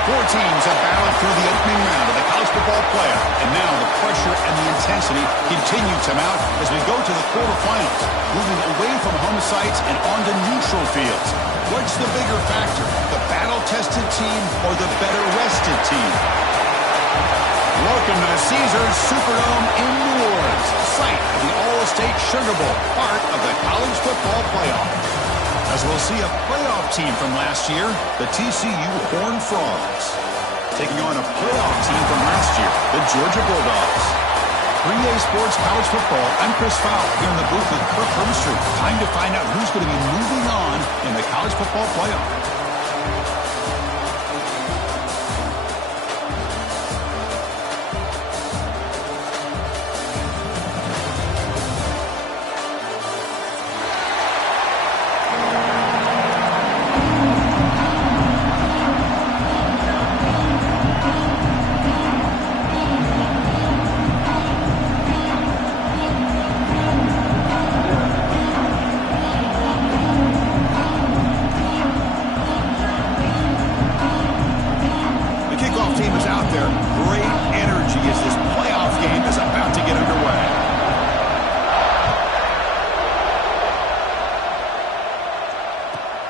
Four teams have battled through the opening round of the college football playoff, and now the pressure and the intensity continue to mount as we go to the quarterfinals, moving away from home sites and onto neutral fields. What's the bigger factor, the battle-tested team or the better-rested team? Welcome to the Caesars Superdome in New Orleans, site of the All-State Sugar Bowl, part of the college football playoff. As we'll see a playoff team from last year, the TCU Horned Frogs, taking on a playoff team from last year, the Georgia Bulldogs. 3A Sports College Football, I'm Chris Fowler here in the booth with Kirk Herbstreit. Time to find out who's going to be moving on in the college football playoff.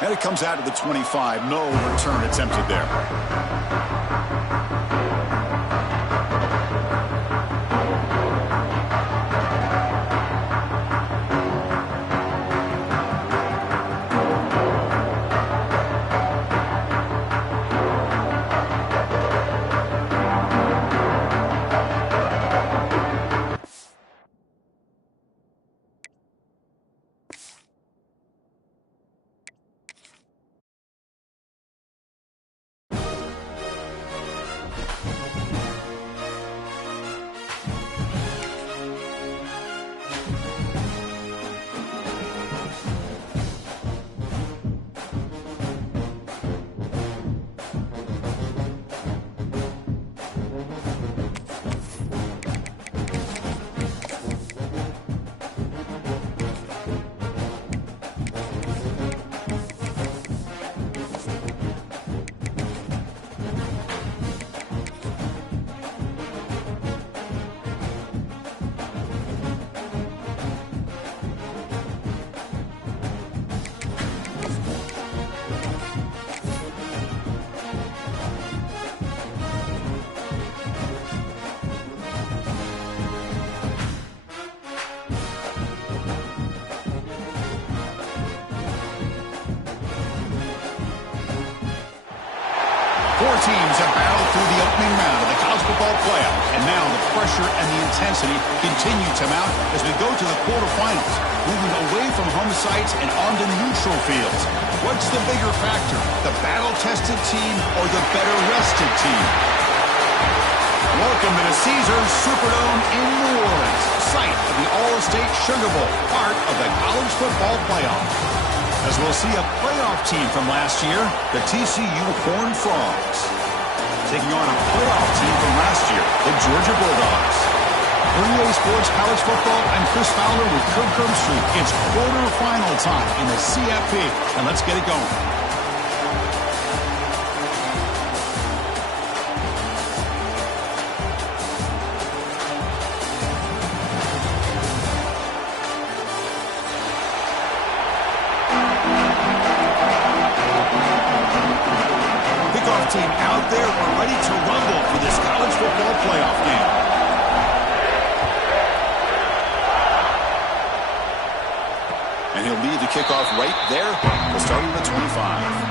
And it comes out to the 25. No return attempted there. Four teams have battled through the opening round of the college football playoff, and now the pressure and the intensity continue to mount as we go to the quarterfinals, moving away from home sites and onto neutral fields. What's the bigger factor, the battle-tested team or the better-rested team? Welcome to the Caesars Superdome in New Orleans, site of the All-State Sugar Bowl, part of the college football playoff. As we'll see a playoff team from last year, the TCU Horned Frogs, taking on a playoff team from last year, the Georgia Bulldogs. 3A Sports College Football, I'm Chris Fowler with Kirk Herbstreit. It's quarterfinal time in the CFP, and let's get it going. Team out there, we're ready to rumble for this college football playoff game. And he'll lead the kickoff right there, starting at the 25.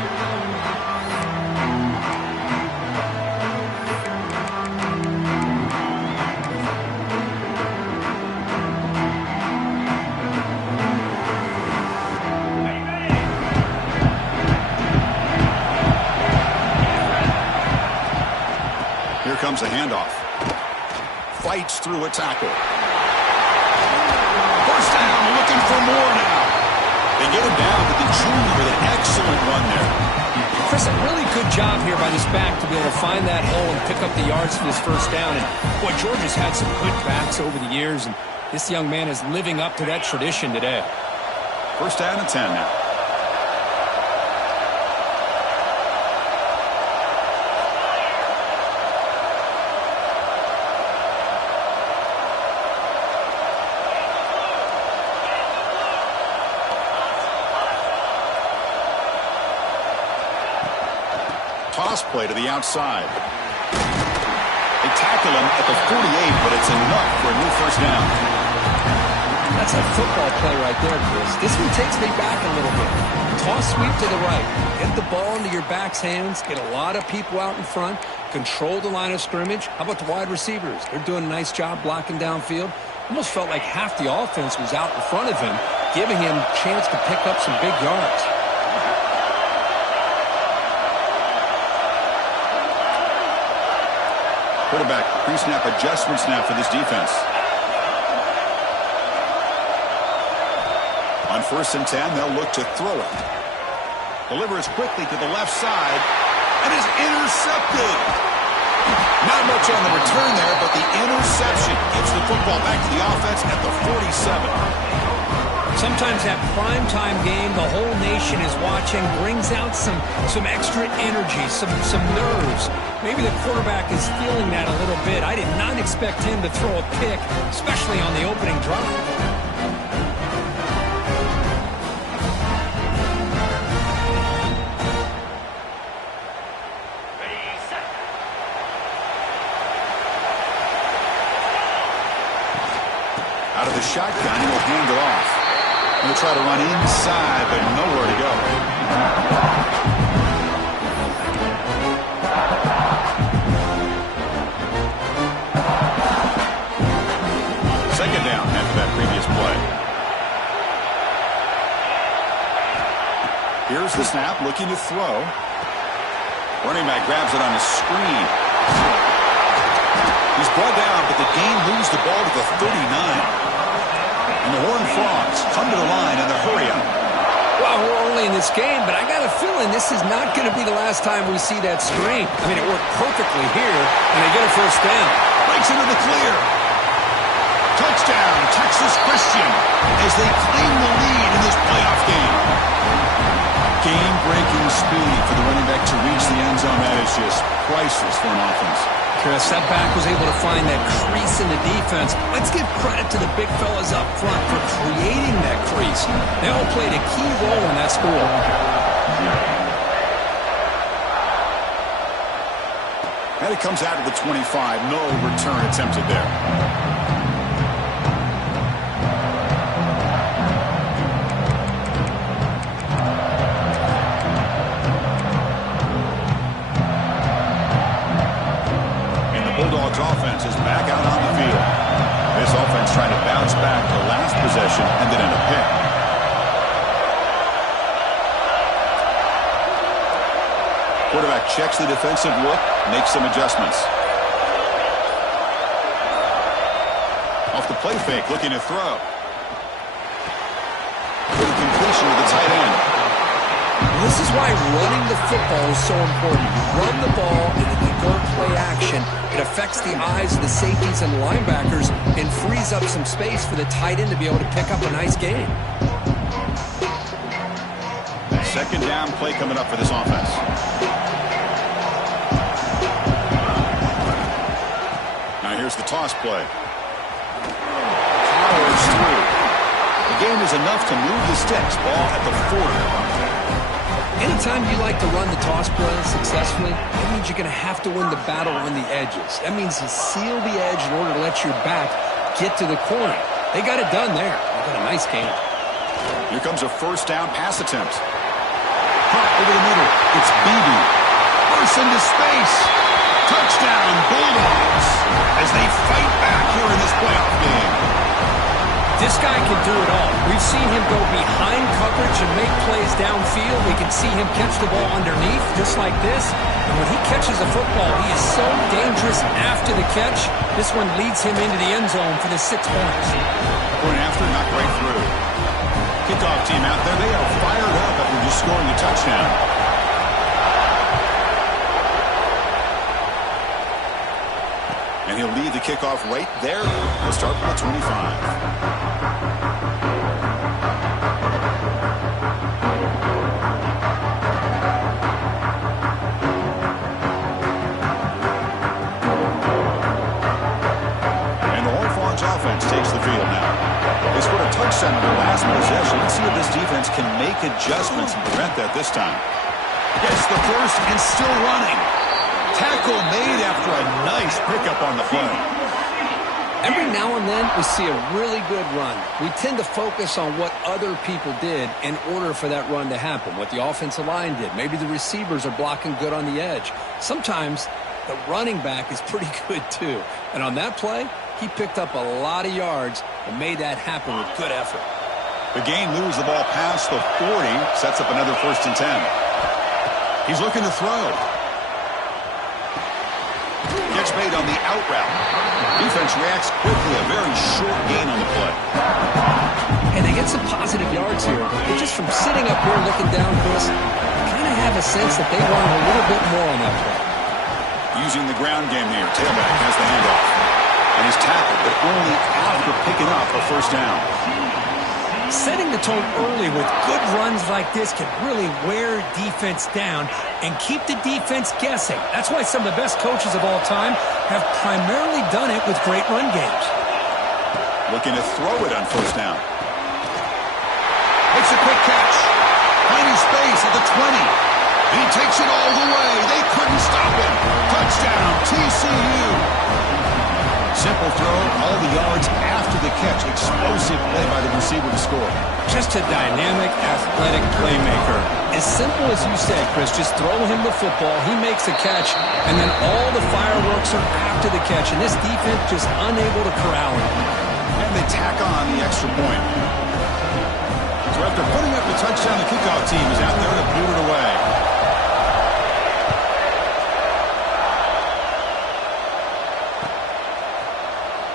Comes a handoff. Fights through a tackle. First down, looking for more now. They get him down with the junior with an excellent run there. Chris, a really good job here by this back to be able to find that hole and pick up the yards for this first down. And boy, Georgia's had some good backs over the years, and this young man is living up to that tradition today. First down and 10 now. Toss play to the outside. They tackle him at the 48, but it's enough for a new first down. That's a football play right there, Chris. This one takes me back a little bit. Toss sweep to the right. Get the ball into your back's hands. Get a lot of people out in front. Control the line of scrimmage. How about the wide receivers? They're doing a nice job blocking downfield. Almost felt like half the offense was out in front of him, giving him a chance to pick up some big yards. Quarterback pre-snap adjustments now for this defense. On 1st and 10, they'll look to throw it. Delivers quickly to the left side and is intercepted. Not much on the return there, but the interception gives the football back to the offense at the 47. Sometimes that primetime game, the whole nation is watching, brings out some extra energy, some nerves. Maybe the quarterback is feeling that a little bit. I did not expect him to throw a pick, especially on the opening drive. Out of the shotgun, he'll hand it off. He'll try to run inside, but nowhere to go. Second down after that previous play. Here's the snap, looking to throw. Running back grabs it on a screen. He's brought down, but the game moves the ball to the 39. And the Horned Frogs come to the line in the hurry-up. Well, we're only in this game, but I got a feeling this is not going to be the last time we see that screen. I mean, it worked perfectly here, and they get a first down. Breaks into the clear. Touchdown, Texas Christian, as they claim the lead in this playoff game. Game-breaking speed for the running back to reach the end zone. That is just priceless for an offense. Chris, that back was able to find that crease in the defense. Let's give credit to the big fellas up front for creating that crease. They all played a key role in that score. And it comes out of the 25. No return attempted there. Bulldogs offense is back out on the field. This offense trying to bounce back the last possession and then in a pick. Quarterback checks the defensive look, makes some adjustments. Off the play fake, looking to throw. With a completion with the tight end. This is why running the football is so important. You run the ball and then you go play action. It affects the eyes of the safeties and the linebackers and frees up some space for the tight end to be able to pick up a nice gain. Second down play coming up for this offense. Now here's the toss play. Powers through. The game is enough to move the sticks. Ball at the 40. Anytime you like to run the toss play successfully, that means you're going to have to win the battle on the edges. That means you seal the edge in order to let your back get to the corner. They got it done there. They got a nice game. Here comes a first down pass attempt. Hot over the middle. It's Beebe. Bursts into space. Touchdown, Bulldogs, as they fight back here in this playoff game. This guy can do it all. We've seen him go behind coverage and make plays downfield. We can see him catch the ball underneath, just like this. And when he catches a football, he is so dangerous after the catch. This one leads him into the end zone for the 6 points. Going after, knocked right through. Kickoff team out there. They are fired up after just scoring a touchdown. And he'll lead the kickoff right there. We'll start from the 25. Offense takes the field now. They scored a touchdown on their last possession. Let's see if this defense can make adjustments and prevent that this time. Gets the first and still running. Tackle made after a nice pickup on the play. Every now and then we see a really good run. We tend to focus on what other people did in order for that run to happen, what the offensive line did. Maybe the receivers are blocking good on the edge. Sometimes the running back is pretty good too. And on that play, he picked up a lot of yards and made that happen with good effort. The gain moves the ball past the 40, sets up another 1st and 10. He's looking to throw. Gets made on the out route. Defense reacts quickly, a very short gain on the play. And they get some positive yards here. But just from sitting up here looking down, Chris, I kind of have a sense that they wanted a little bit more on that play. Using the ground game here, tailback has the handoff. And he's tackled, but only after picking up a 1st down. Setting the tone early with good runs like this can really wear defense down and keep the defense guessing. That's why some of the best coaches of all time have primarily done it with great run games. Looking to throw it on 1st down. Makes a quick catch. Finding space at the 20. He takes it all the way. They couldn't stop him. Touchdown, TCU. Simple throw, all the yards after the catch. Explosive play by the receiver to score. Just a dynamic, athletic playmaker. As simple as you said, Chris, just throw him the football, he makes a catch, and then all the fireworks are after the catch, and this defense just unable to corral him. And they tack on the extra point. So after putting up the touchdown, the kickoff team is out there to boot it away.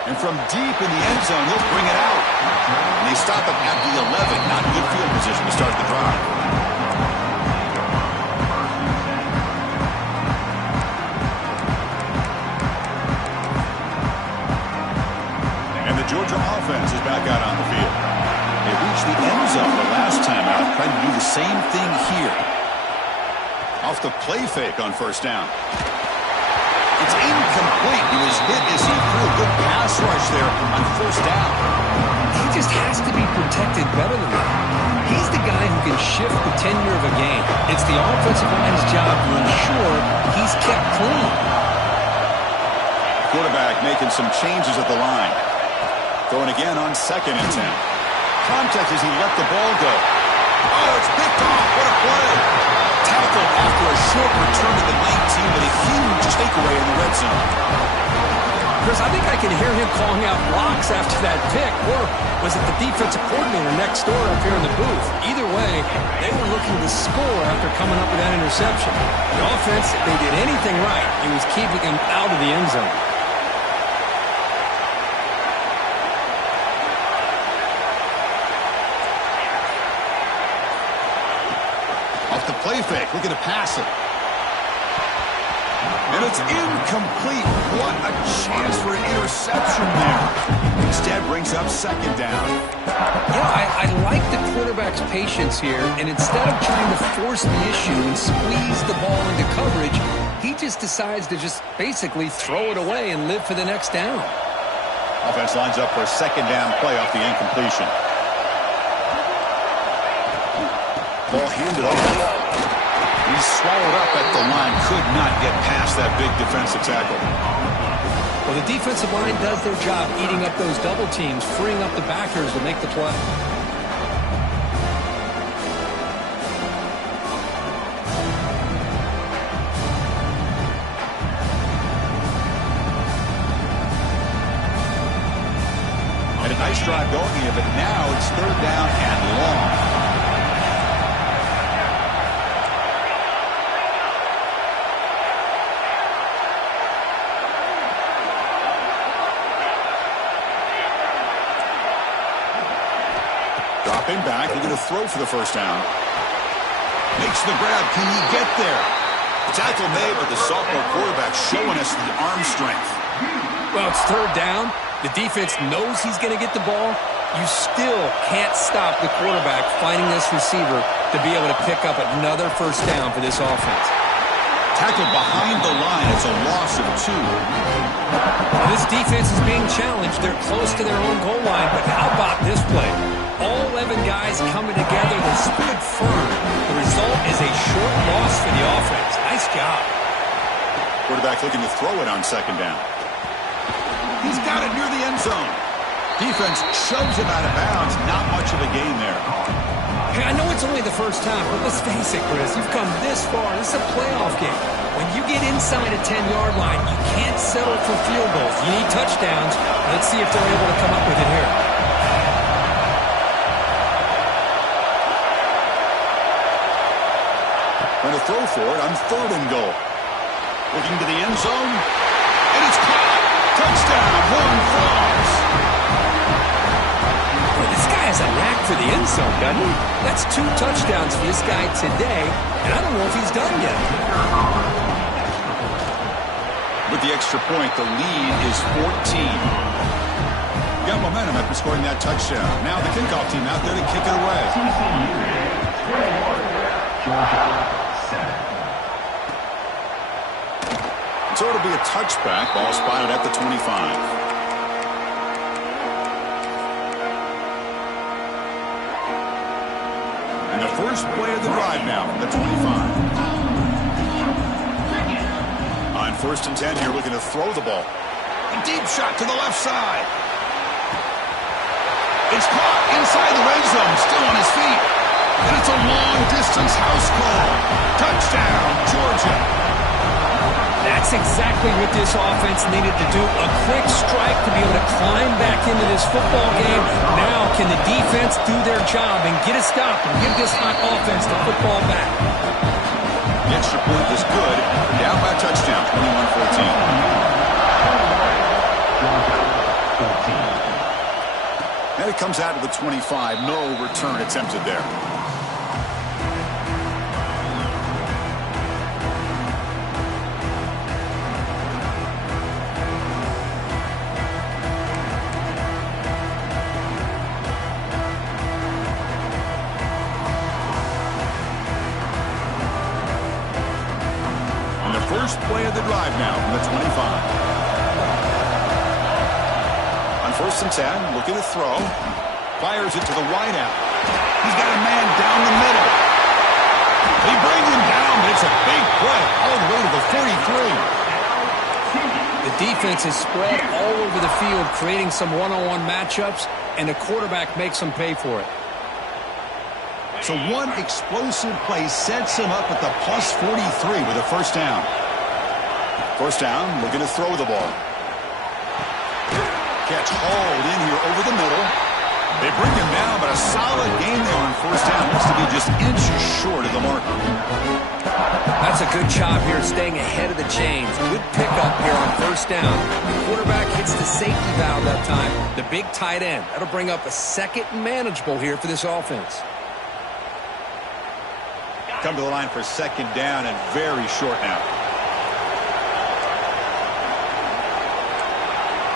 And from deep in the end zone, he'll bring it out. And they stop it at the 11. Not good field position to start the drive. And the Georgia offense is back out on the field. They reached the end zone the last time out, trying to do the same thing here. Off the play fake on 1st down. It's incomplete. He was hit as he threw a good pass rush there on 1st down. He just has to be protected better than that. He's the guy who can shift the tenure of a game. It's the offensive line's job to ensure he's kept clean. Quarterback making some changes at the line. Going again on 2nd and 10. Contact as he let the ball go. Oh, it's picked off. What a play. Tackle after a short return to the 19, but a huge takeaway in the red zone. Chris, I think I can hear him calling out blocks after that pick, or was it the defensive coordinator next door up here in the booth? Either way, they were looking to score after coming up with that interception. The offense, if they did anything right, it was keeping him out of the end zone. Off the play fake, looking to pass it. And it's incomplete. What a chance for an interception there. Instead brings up 2nd down. Yeah, I like the quarterback's patience here, and instead of trying to force the issue and squeeze the ball into coverage, he just decides to just basically throw it away and live for the next down. Offense lines up for a 2nd down play off the incompletion. Ball handed off. He's swallowed up at the line. Could not get past that big defensive tackle. Well, the defensive line does their job eating up those double teams, freeing up the backers to make the play. And a nice drive going here, but now it's 3rd down and long. Dropping back, looking to throw for the 1st down. Makes the grab. Can he get there? The tackle made, but the sophomore quarterback showing us the arm strength. Well, it's 3rd down. The defense knows he's going to get the ball. You still can't stop the quarterback finding this receiver to be able to pick up another 1st down for this offense. Tackled behind the line. It's a loss of 2. Well, this defense is being challenged. They're close to their own goal line, but how about this play? All 11 guys coming together. They stood firm. The result is a short loss for the offense. Nice job. Quarterback looking to throw it on second down. He's got it near the end zone. Defense shoves him out of bounds. Not much of a gain there. Hey, I know it's only the first time, but let's face it, Chris. You've come this far. This is a playoff game. When you get inside a 10-yard line, you can't settle for field goals. You need touchdowns. Let's see if they're able to come up with it here. Going to throw for it on 3rd and goal. Looking to the end zone. And it's caught. Touchdown. Horn Frogs. Well, this guy has a knack for the end zone, doesn't he? That's 2 touchdowns for this guy today, and I don't know if he's done yet. With the extra point, the lead is 14. Got momentum after scoring that touchdown. Now the kickoff team out there to kick it away. So it'll be a touchback. Ball spotted at the 25. And the first play of the drive now from the 25. On 1st and 10, you're looking to throw the ball. A deep shot to the left side. It's caught inside the red zone, still on his feet. And it's a long-distance house call. Touchdown, Georgia. That's exactly what this offense needed to do. A quick strike to be able to climb back into this football game. Now can the defense do their job and get a stop and give this hot offense the football back? The extra point was good. Down by a touchdown, 21-14. And it comes out to the 25. No return attempted there. First play of the drive now from the 25. On 1st and 10, looking to throw. Fires it to the wideout. He's got a man down the middle. He brings him down, but it's a big play all the way to the 43. The defense is spread all over the field, creating some one-on-one matchups, and the quarterback makes them pay for it. So one explosive play sets him up at the plus 43 with a first down. First down, looking to throw the ball. Catch hauled in here over the middle. They bring him down, but a solid gain there on first down. Looks to be just inches short of the marker. That's a good job here, staying ahead of the chains. Good pickup here on first down. The quarterback hits the safety valve that time. The big tight end. That'll bring up a second and manageable here for this offense. Come to the line for second down and very short now.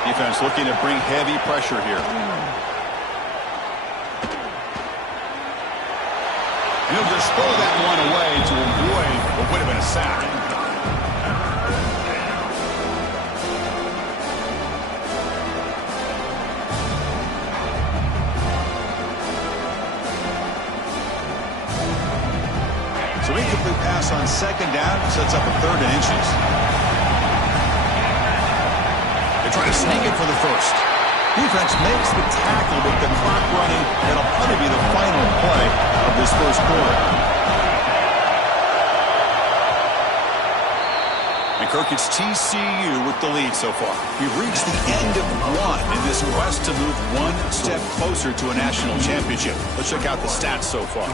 Defense looking to bring heavy pressure here. And he'll just throw that one away to avoid what would have been a sack. So incomplete pass on second down sets up a 3rd and inches. They try to sneak it for the first. Defense makes the tackle with the clock running. It'll probably be the final play of this first quarter. And Kirk, it's TCU with the lead so far. We've reached the end of one in this quest to move one step closer to a national championship. Let's check out the stats so far.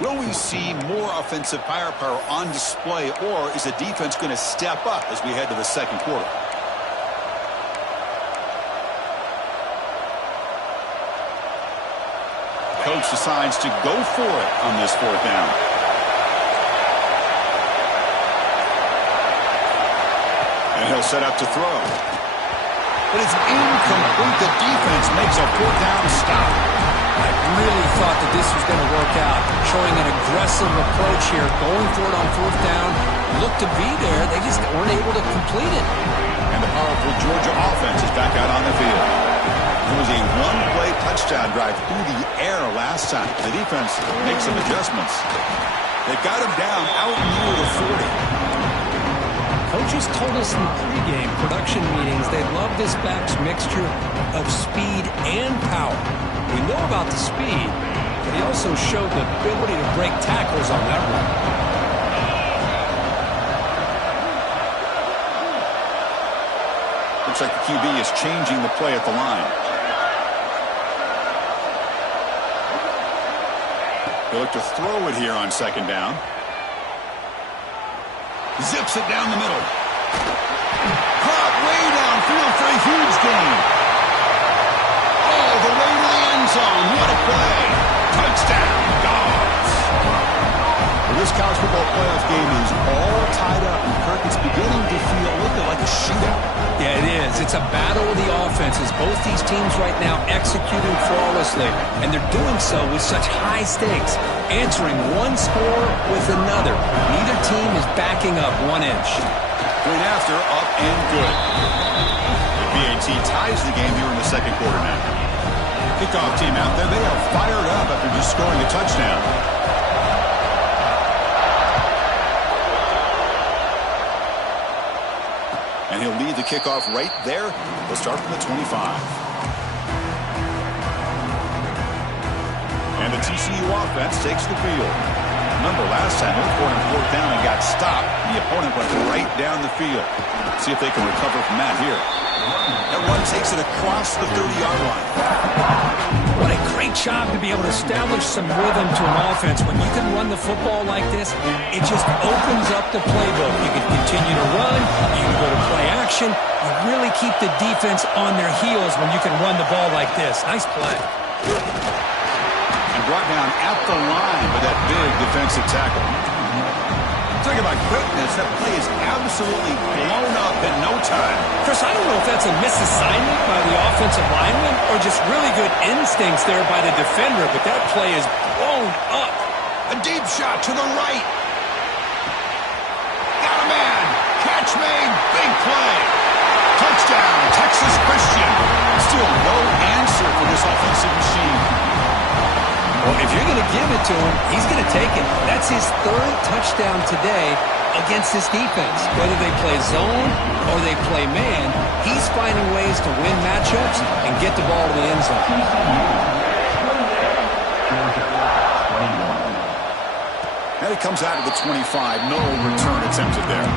Will we see more offensive firepower on display, or is the defense going to step up as we head to the second quarter? Coach decides to go for it on this 4th down. And he'll set up to throw. But it's incomplete. The defense makes a 4th down stop. I really thought that this was going to work out. Showing an aggressive approach here. Going for it on 4th down. Looked to be there. They just weren't able to complete it. And the powerful Georgia offense is back out on the field. It was a one-play touchdown drive through the air last time. The defense makes some adjustments. They got him down out near the 40. Coaches told us in pregame production meetings they love this back's mixture of speed and power. We know about the speed, but he also showed the ability to break tackles on that run. Looks like the QB is changing the play at the line. He'll look to throw it here on second down. Zips it down the middle. Caught way downfield for a huge gain. All the way to the end zone. What a play. Touchdown, Dogs. Well, this college football playoff game is all tied up. And Kirk, it's beginning to feel a little bit like a shootout. Yeah, it is. It's a battle of the offenses. Both these teams right now executing flawlessly, and they're doing so with such high stakes, answering one score with another. Neither team is backing up 1 inch. Point after, up and good. The PAT ties the game here in the second quarter now. Kickoff team out there. They are fired up after just scoring a touchdown. And he'll lead the kickoff right there. They'll start from the 25. And the TCU offense takes the field. Remember, last time they were going on 4th down and got stopped. The opponent went right down the field. See if they can recover from that here. That run takes it across the 30-yard line. What a great job to be able to establish some rhythm to an offense. When you can run the football like this, it just opens up the playbook. You can continue to run. You can go to play action. You really keep the defense on their heels when you can run the ball like this. Nice play. And brought down at the line with that big defensive tackle. Talking about quickness, that play is absolutely blown up in no time. Chris, I don't know if that's a misassignment by the offensive lineman or just really good instincts there by the defender, but that play is blown up. A deep shot to the right. Got a man. Catch made. Big play. Touchdown, Texas Christian. Still no answer for this offensive machine. Well, if you're going to give it to him, he's going to take it. That's his 3rd touchdown today against this defense. Whether they play zone or they play man, he's finding ways to win matchups and get the ball to the end zone. And it comes out of the 25. No return attempted there.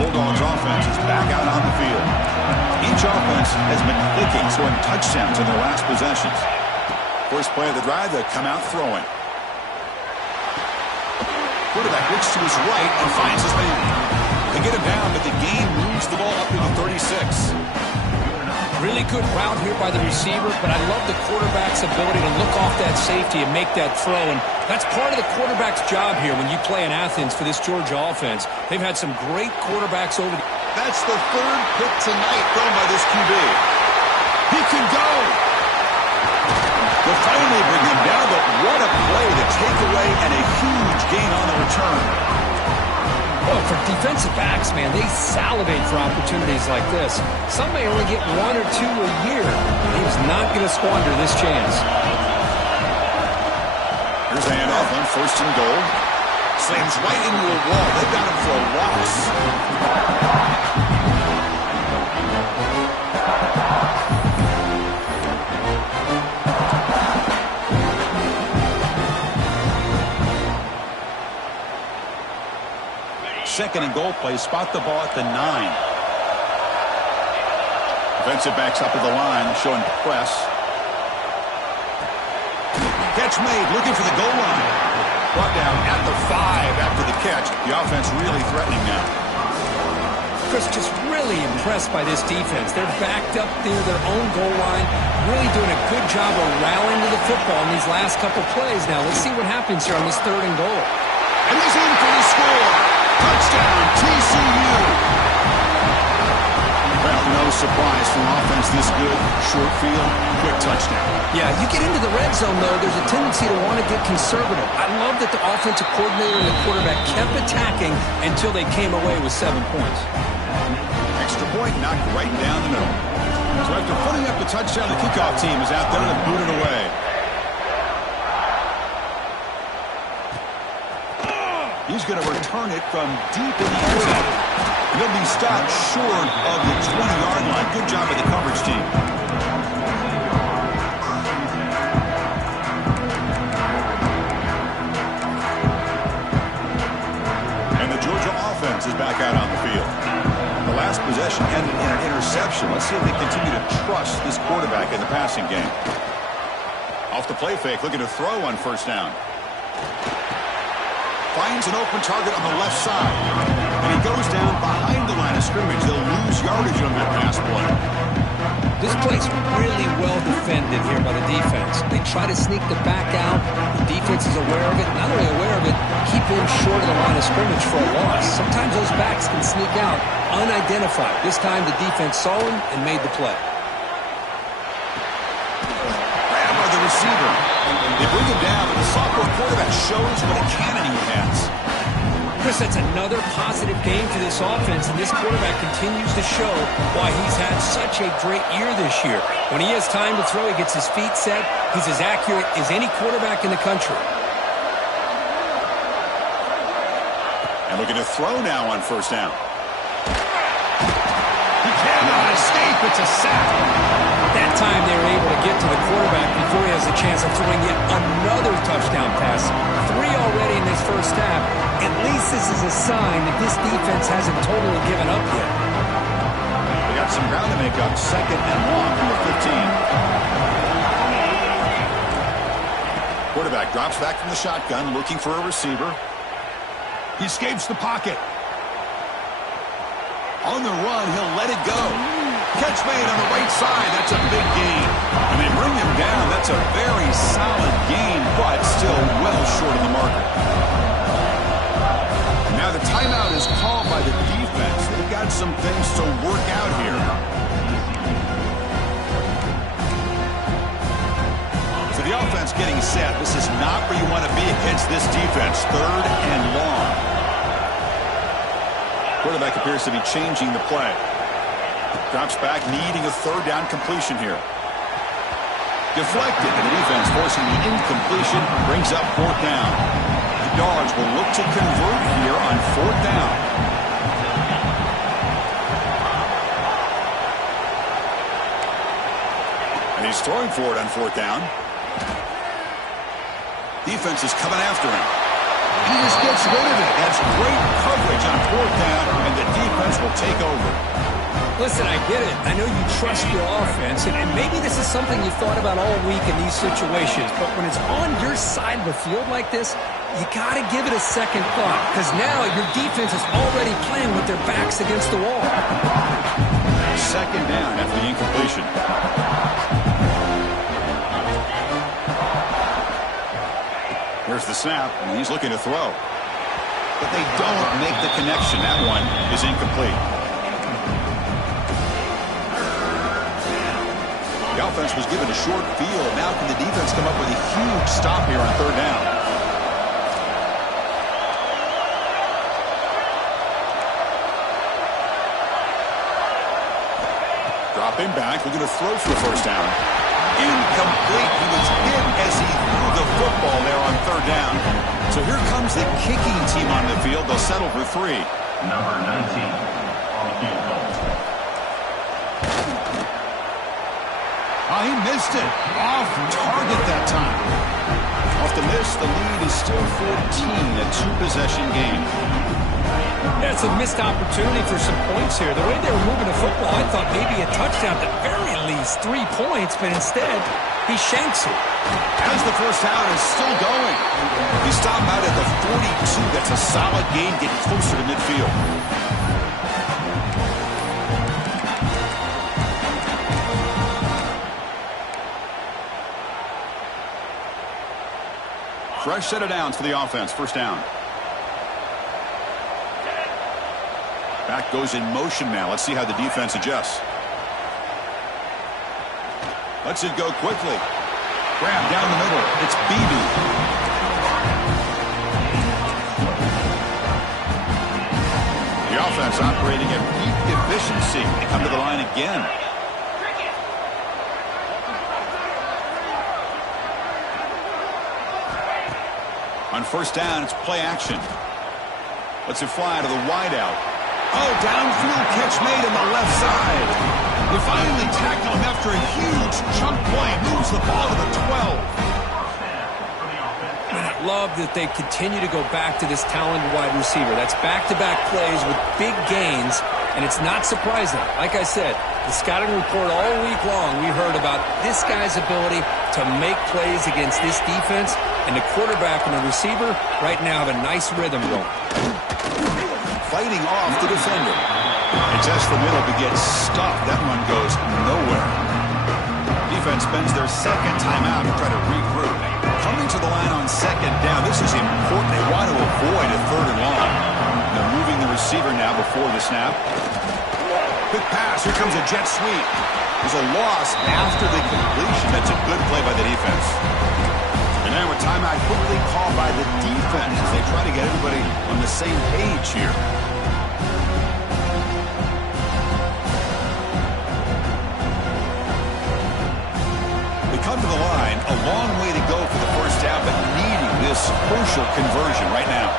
Bulldogs offense is back out on the field. Each offense has been clicking, scoring touchdowns in their last possessions. First play of the drive, they come out throwing. Quarterback looks to his right and finds his man. They get him down, but the game moves the ball up to the 36. Really good route here by the receiver, but I love the quarterback's ability to look off that safety and make that throw. And that's part of the quarterback's job here when you play in Athens for this Georgia offense. They've had some great quarterbacks over the... That's the 3rd pick tonight thrown by this QB. He can go. They'll finally bring him down, but what a play to take away and a huge gain on the return. Well, for defensive backs, man, they salivate for opportunities like this. Some may only get 1 or 2 a year. He was not going to squander this chance. Here's a handoff on 1st and goal. Slams right into a wall. They've got him for a loss. Second and goal play. Spot the ball at the 9. Defensive backs up at the line, showing press. Catch made, looking for the goal line. Brought down at the 5 after the catch. The offense really threatening now. Chris, just really impressed by this defense. They're backed up near their own goal line, really doing a good job of rallying to the football in these last couple plays. Now, let's see what happens here on this 3rd and goal. And he's in for the score. Touchdown, TCU. Well, no surprise from an offense this good, short field, quick touchdown. Yeah, you get into the red zone, though, there's a tendency to want to get conservative. I love that the offensive coordinator and the quarterback kept attacking until they came away with 7 points. Extra point knocked right down the middle. So after putting up the touchdown, the kickoff team is out there to boot it away. He's going to return it from deep in the end zone. He'll be stopped short of the 20-yard line. Good job by the coverage team. And the Georgia offense is back out on the field. The last possession ended in an interception. Let's see if they continue to trust this quarterback in the passing game. Off the play fake, looking to throw on first down. Finds an open target on the left side. And he goes down behind the line of scrimmage. They'll lose yardage on that pass play. This play's really well defended here by the defense. They try to sneak the back out. The defense is aware of it. Not only aware of it, keep him short of the line of scrimmage for a loss. Sometimes those backs can sneak out unidentified. This time the defense saw him and made the play. Grab by the receiver. They bring him down, but the sophomore quarterback shows what a cannon he has. Chris, that's another positive game for this offense, and this quarterback continues to show why he's had such a great year this year. When he has time to throw, he gets his feet set. He's as accurate as any quarterback in the country. And looking to throw now on first down. He cannot escape. It's a sack. That time they were able to get to the quarterback before he has a chance of throwing yet another touchdown pass. 3 already in this first half. At least this is a sign that this defense hasn't totally given up yet. They got some ground to make up. Second and long from the 15. Quarterback drops back from the shotgun, looking for a receiver. He escapes the pocket. On the run, he'll let it go. Catch made on the right side. That's a big gain. And they bring him down. That's a very solid gain, but still well short of the marker. Now the timeout is called by the defense. They've got some things to work out here. So the offense getting set. This is not where you want to be against this defense. 3rd and long. Quarterback appears to be changing the play. Drops back, needing a 3rd down completion here. Deflected, and the defense forcing the incompletion, brings up 4th down. The Dogs will look to convert here on 4th down. And he's throwing for it on 4th down. Defense is coming after him. He just gets rid of it. That's great coverage on 4th down, and the defense will take over. Listen, I get it. I know you trust your offense, and maybe this is something you've thought about all week in these situations, but when it's on your side of the field like this, you got to give it a second thought, because now your defense is already playing with their backs against the wall. 2nd down after the incompletion. Here's the snap, and he's looking to throw. But they don't make the connection. That one is incomplete. The offense was given a short field. Now can the defense come up with a huge stop here on 3rd down? Dropping back, looking to throw for the 1st down. Incomplete. He was hit as he threw the football there on 3rd down. So here comes the kicking team on the field. They'll settle for 3. Number 19 on the field goal. Oh, he missed it. Off target that time. Off the miss, the lead is still 14, a 2-possession game. Yeah, it's a missed opportunity for some points here. The way they were moving the football, I thought maybe a touchdown, at the very least 3 points, but instead, he shanks it. As the first down is still going. He stopped out at the 42. That's a solid gain, getting closer to midfield. Fresh set of downs for the offense. 1st down. Back goes in motion now. Let's see how the defense adjusts. Lets it go quickly. Grab down the middle. It's Beebe. The offense operating at peak efficiency. They come to the line again. On first down, it's play action. Lets it fly to the wideout. Oh, downfield catch made on the left side. They finally tackle him after a huge chunk play. Moves the ball to the 12. I love that they continue to go back to this talented wide receiver. That's back-to-back plays with big gains, and it's not surprising. Like I said, the scouting report all week long, we heard about this guy's ability to make plays against this defense, and the quarterback and the receiver right now have a nice rhythm going. Fighting off the defender. And just the middle to get stuffed. That one goes nowhere. Defense spends their second timeout to try to regroup. Coming to the line on second down. This is important. They want to avoid a third and long. They're moving the receiver now before the snap. Quick pass. Here comes a jet sweep. There's a loss after the completion. That's a good play by the defense. And now a timeout quickly called by the defense as they try to get everybody on the same page here. They come to the line. A long way to go for the first half, but needing this crucial conversion right now.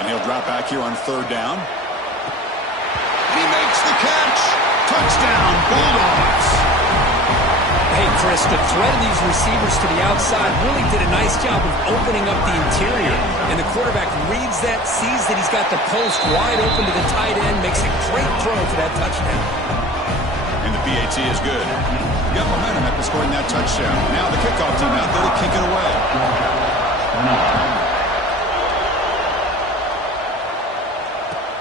And he'll drop back here on third down. And he makes the catch. Touchdown, Bulldogs. Hey, Chris, the threat of these receivers to the outside really did a nice job of opening up the interior. And the quarterback reads that, sees that he's got the post wide open to the tight end, makes a great throw for that touchdown. And the PAT is good. Got momentum after scoring that touchdown. Now the kickoff team out there to kick it away.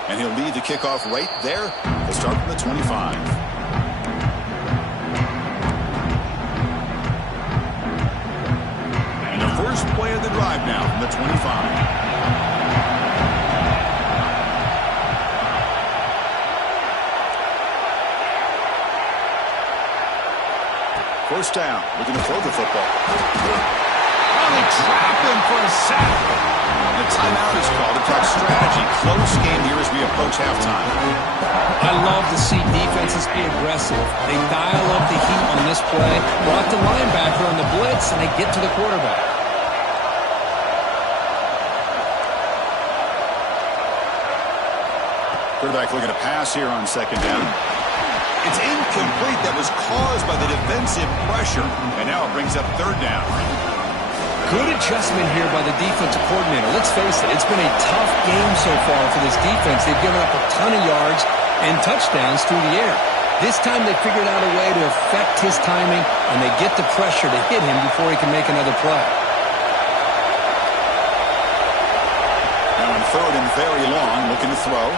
And he'll lead the kickoff right there. They'll start from the 25. And the first play of the drive now from the 25. First down, looking to throw the football. Oh, they trap him for a sack. The timeout is called to talk strategy. Close game here as we approach halftime. I love to see defenses be aggressive. They dial up the heat on this play, brought the linebacker on the blitz, and they get to the quarterback. Quarterback looking to pass here on second down. It's incomplete. That was caused by the defensive pressure. And now it brings up third down. Good adjustment here by the defensive coordinator. Let's face it, it's been a tough game so far for this defense. They've given up a ton of yards and touchdowns through the air. This time they figured out a way to affect his timing, and they get the pressure to hit him before he can make another play. Now on third and very long, looking to throw.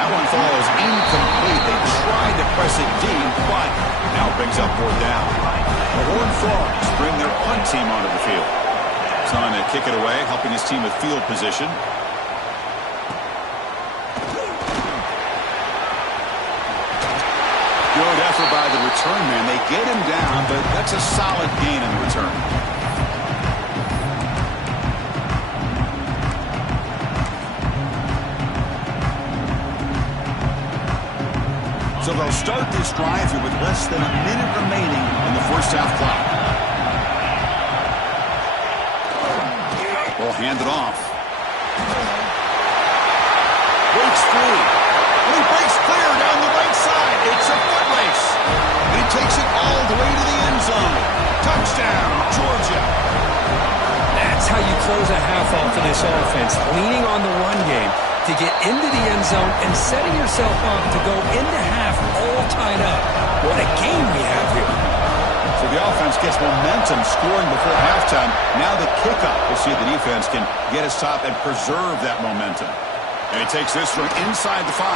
That one falls incomplete. They tried to press it deep, but now it brings up fourth down. The Horned Frogs bring their punt team onto the field. It's on to kick it away, helping his team with field position. Good effort by the return man. They get him down, but that's a solid gain in the return. So they'll start this drive here with less than a minute remaining in the first half clock. They'll hand it off. Breaks free. And he breaks clear down the right side. It's a foot race. And he takes it all the way to the end zone. Touchdown, Georgia. That's how you close a half off of this offense, leaning on the run game to get into the end zone and setting yourself up to go into half all tied up. What a game we have here. So the offense gets momentum scoring before halftime. Now the kickoff. We'll see if the defense can get a stop and preserve that momentum. And he takes this from inside the 5.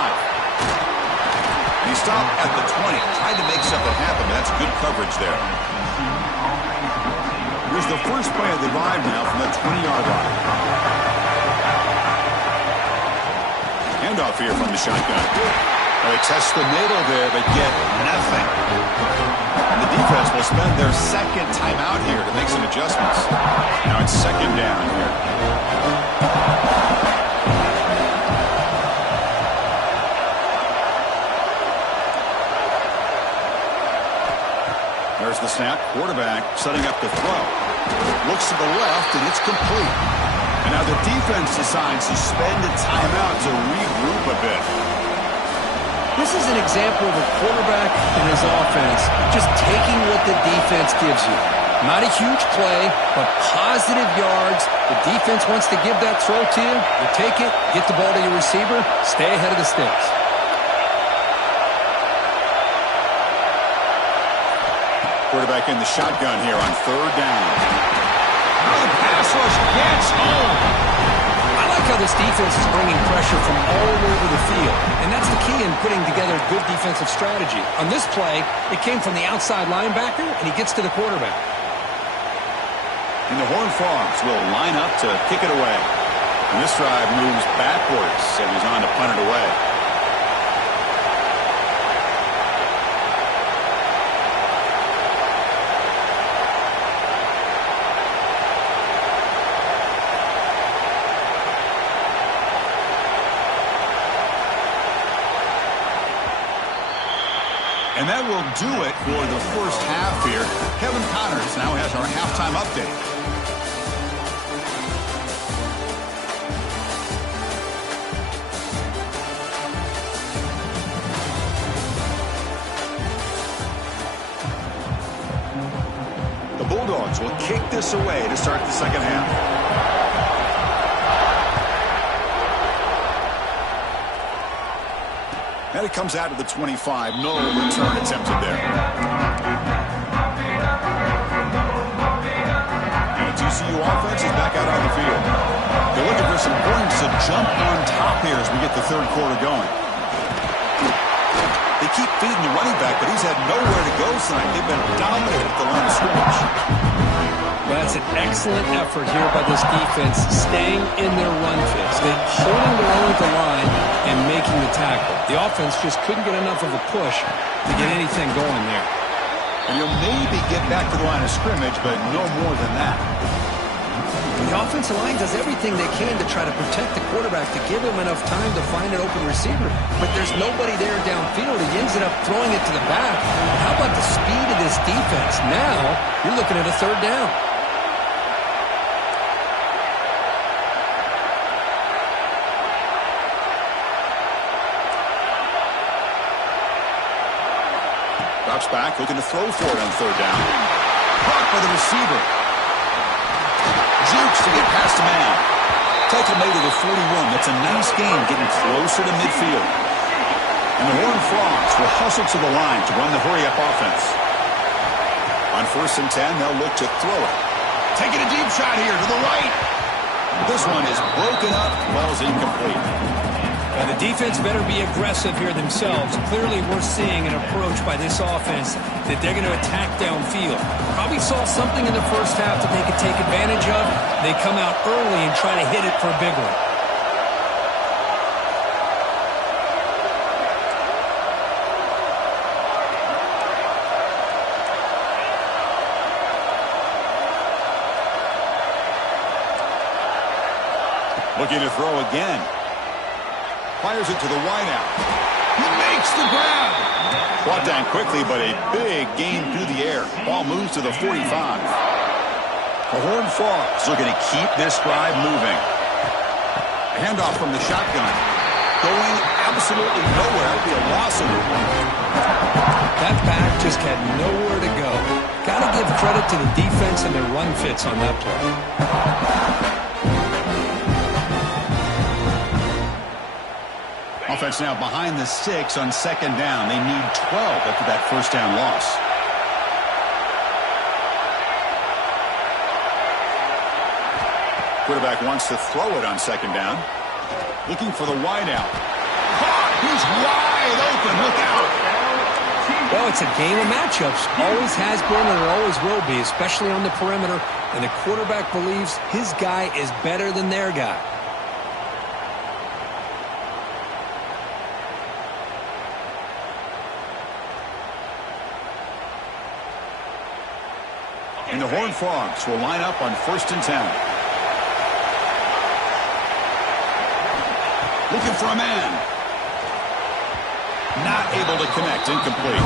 And he stopped at the 20. Tried to make something happen, but that's good coverage there. Here's the first play of the drive now from the 20-yard line. Handoff here from the shotgun. They test the middle there, but get nothing. And the defense will spend their second timeout here to make some adjustments. Now it's second down here. There's the snap. Quarterback setting up to throw. Looks to the left, and it's complete. And now the defense decides to spend a timeout to regroup a bit. This is an example of a quarterback and his offense just taking what the defense gives you. Not a huge play, but positive yards. The defense wants to give that throw to you. You take it, get the ball to your receiver, stay ahead of the sticks. Quarterback in the shotgun here on third down. Oh, the pass rush gets home. I like how this defense is bringing pressure from all over the field, and that's the key in putting together good defensive strategy. On this play, it came from the outside linebacker, and he gets to the quarterback. And the Horned Frogs will line up to kick it away. And this drive moves backwards, and he's on to punt it away. And that will do it for the first half here. Kevin Connors now has our halftime update. The Bulldogs will kick this away to start the second half. And it comes out to the 25. No return attempted there. And the TCU offense is back out on the field. They're looking for some points to jump on top here as we get the third quarter going. They keep feeding the running back, but he's had nowhere to go tonight. They've been dominant at the line of scrimmage. Well, that's an excellent effort here by this defense, staying in their run fits. They're holding their own at the line and making the tackle. The offense just couldn't get enough of a push to get anything going there. And you'll maybe get back to the line of scrimmage, but no more than that. The offensive line does everything they can to try to protect the quarterback, to give him enough time to find an open receiver. But there's nobody there downfield. He ends up throwing it to the back. How about the speed of this defense? Now you're looking at a third down. Drops back, looking to throw for it on third down. Caught by the receiver. Jukes to get past the man. Tackle made to the 41. That's a nice game, getting closer to midfield. And the Horned Frogs will hustle to the line to run the hurry-up offense. On 1st and 10, they'll look to throw it. Taking a deep shot here to the right. This one is broken up, falls incomplete. And the defense better be aggressive here themselves. Clearly, we're seeing an approach by this offense that they're going to attack downfield. Probably saw something in the first half that they could take advantage of. They come out early and try to hit it for a big one. Looking to throw again. Fires it to the wideout. He makes the grab. Brought down quickly, but a big gain through the air. Ball moves to the 45. The Horned Frogs looking to keep this drive moving. A handoff from the shotgun. Going absolutely nowhere. That'd be a loss of it. That back just had nowhere to go. Got to give credit to the defense and their run fits on that play. Offense now behind the 6 on second down. They need 12 after that first down loss. Quarterback wants to throw it on second down. Looking for the wideout. Caught! He's wide open. Look out! Well, it's a game of matchups. Always has been and it always will be, especially on the perimeter. And the quarterback believes his guy is better than their guy. And the Horned Frogs will line up on 1st and 10. Looking for a man. Not able to connect. Incomplete.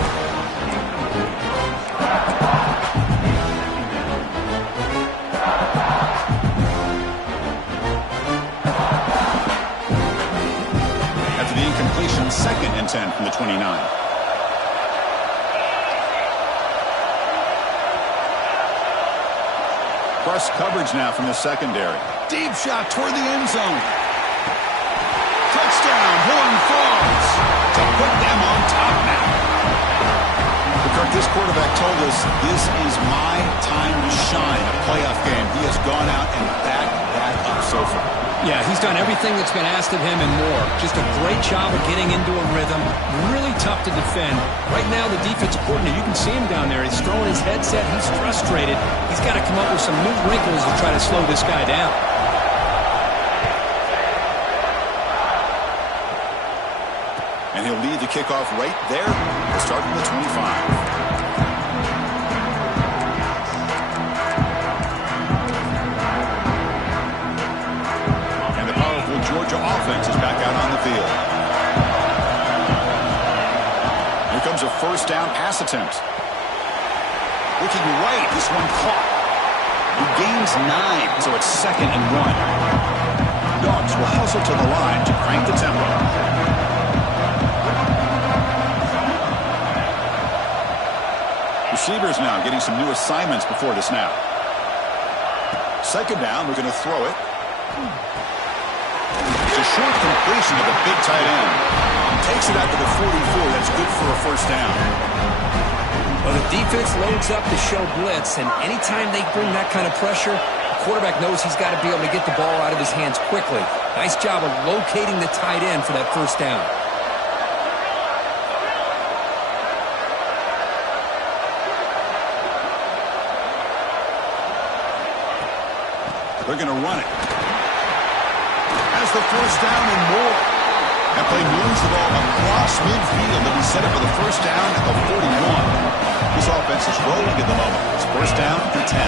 After the incompletion, 2nd and 10 from the 29. Press coverage now from the secondary. Deep shot toward the end zone. Touchdown, Horned Frogs, to put them on top now. Kirk, this quarterback told us this is my time to shine, a playoff game. He has gone out and backed that up so far. Yeah, he's done everything that's been asked of him and more. Just a great job of getting into a rhythm. Really tough to defend. Right now, the defensive coordinator, you can see him down there. He's throwing his headset. He's frustrated. He's got to come up with some new wrinkles to try to slow this guy down. And he'll lead the kickoff right there. We'll start from the 25. Georgia offense is back out on the field. Here comes a 1st down pass attempt. Looking right, this one caught. He gains 9, so it's 2nd and 1. Dogs will hustle to the line to crank the tempo. Receivers now getting some new assignments before the snap. 2nd down, we're going to throw it. It's a short completion of the big tight end. Takes it out to the 44. That's good for a 1st down. Well, the defense loads up to show blitz, and anytime they bring that kind of pressure, the quarterback knows he's got to be able to get the ball out of his hands quickly. Nice job of locating the tight end for that 1st down. They're going to run it. Has the 1st down and more. That play moves the ball across midfield. They'll be set up for the 1st down at the 41. This offense is rolling at the moment. It's 1st down and 10.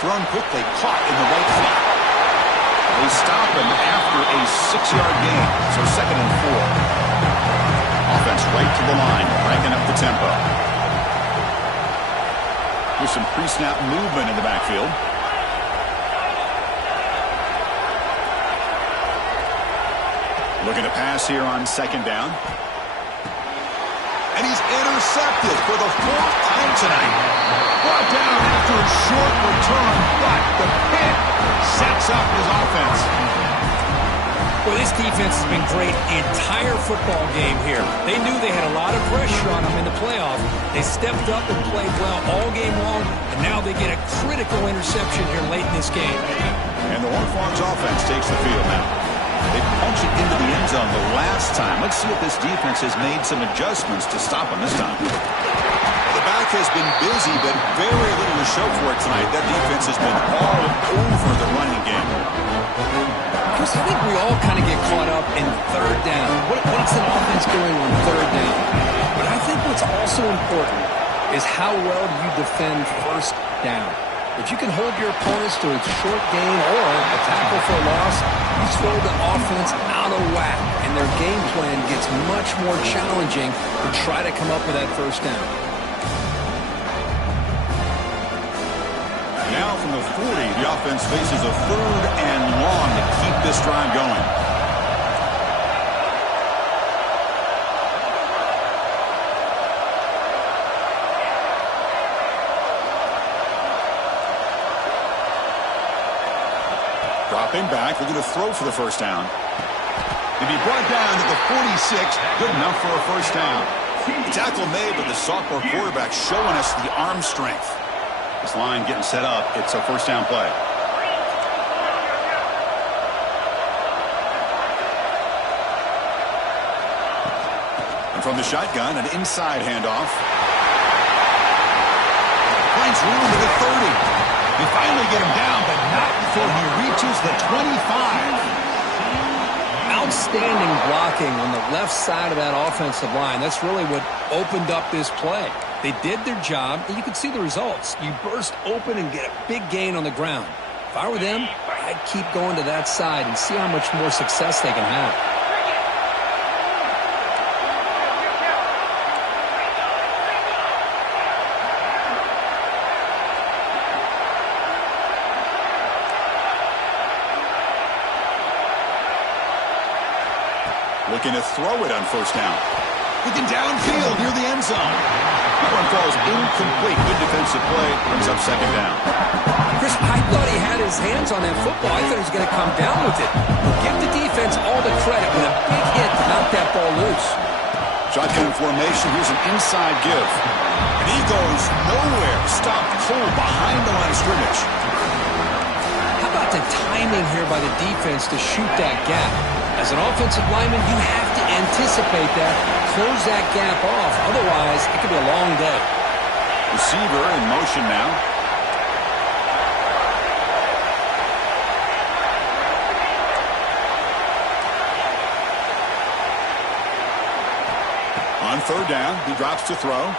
Thrown quickly, caught in the right flat. They stop him after a 6-yard gain, so 2nd and 4. Offense right to the line, cranking up the tempo. With some pre-snap movement in the backfield. Looking to pass here on 2nd down. And he's intercepted for the 4th time tonight. Brought down after a short return, but the pick sets up his offense. Well, this defense has been great the entire football game here. They knew they had a lot of pressure on them in the playoff. They stepped up and played well all game long, and now they get a critical interception here late in this game. And the Horned Frogs offense takes the field now. They punched it into the end zone the last time. Let's see if this defense has made some adjustments to stop them this time. The back has been busy, but very little to show for it tonight. That defense has been all over the running game. Chris, I think we all kind of get caught up in 3rd down. What's an offense doing on 3rd down? But I think what's also important is how well do you defend 1st down. If you can hold your opponents to a short gain or a tackle for a loss, you throw the offense out of whack, and their game plan gets much more challenging to try to come up with that 1st down. Now from the 40, the offense faces a 3rd and long to keep this drive going. Dropping back, they're going to throw for the 1st down. He'll be brought down to the 46, good enough for a 1st down. The tackle made, but the sophomore quarterback showing us the arm strength. This line getting set up. It's a 1st down play. And from the shotgun, an inside handoff. Finds room to the 30. They finally get him down, but not before he reaches the 25. Outstanding blocking on the left side of that offensive line. That's really what opened up this play. They did their job, and you can see the results. You burst open and get a big gain on the ground. If I were them, I'd keep going to that side and see how much more success they can have. Looking to throw it on first down. Looking downfield near the end zone. That one falls incomplete. Good defensive play. Brings up second down. Chris, I thought he had his hands on that football. I thought he was going to come down with it. Give the defense all the credit with a big hit to knock that ball loose. Shotgun formation. Here's an inside give. And he goes nowhere. Stopped cold behind the line of scrimmage. How about the timing here by the defense to shoot that gap? As an offensive lineman, you have to anticipate that, close that gap off. Otherwise, it could be a long day. Receiver in motion now. On third down, he drops to throw.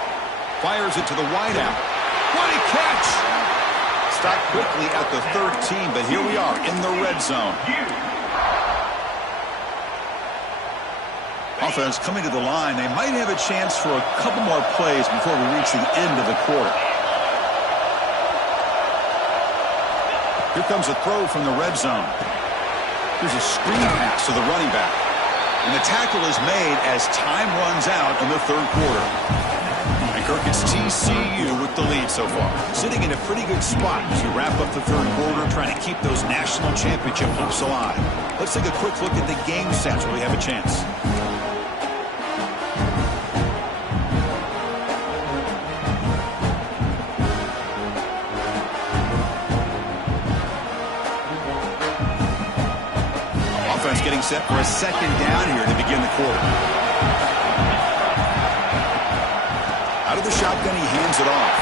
Fires it to the wideout. What a catch! Stopped quickly at the 13, but here we are in the red zone. Offense coming to the line. They might have a chance for a couple more plays before we reach the end of the quarter. Here comes a throw from the red zone. Here's a screen pass to the running back. And the tackle is made as time runs out in the third quarter. And Kirk, it's TCU with the lead so far. Sitting in a pretty good spot as we wrap up the third quarter, trying to keep those national championship hopes alive. Let's take a quick look at the game stats where we have a chance. Getting set for a second down here to begin the quarter. Out of the shotgun, he hands it off.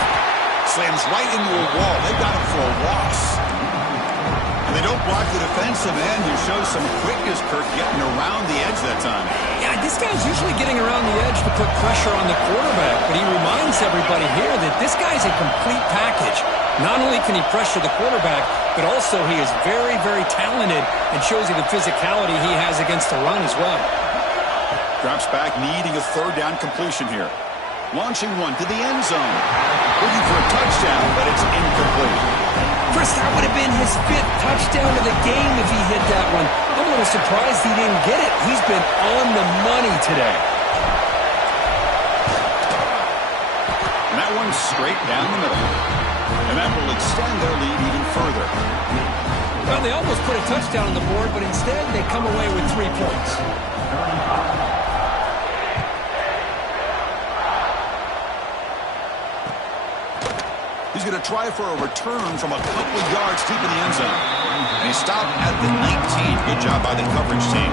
Slams right into a wall. They got him for a loss. And they don't block the defensive end, who shows some quickness, Kirk, getting around the edge that time. Yeah, this guy's usually getting around the edge to put pressure on the quarterback, but he reminds everybody here that this guy's a complete package. Not only can he pressure the quarterback, but also he is very, very talented and shows you the physicality he has against the run as well. Drops back, needing a third down completion here. Launching one to the end zone. Looking for a touchdown, but it's incomplete. Chris, that would have been his 5th touchdown of the game if he hit that one. I'm a little surprised he didn't get it. He's been on the money today. And that one's straight down the middle. And that will extend their lead even further. Well, they almost put a touchdown on the board, but instead they come away with 3 points. He's going to try for a return from a couple yards deep in the end zone. And he stopped at the 19. Good job by the coverage team.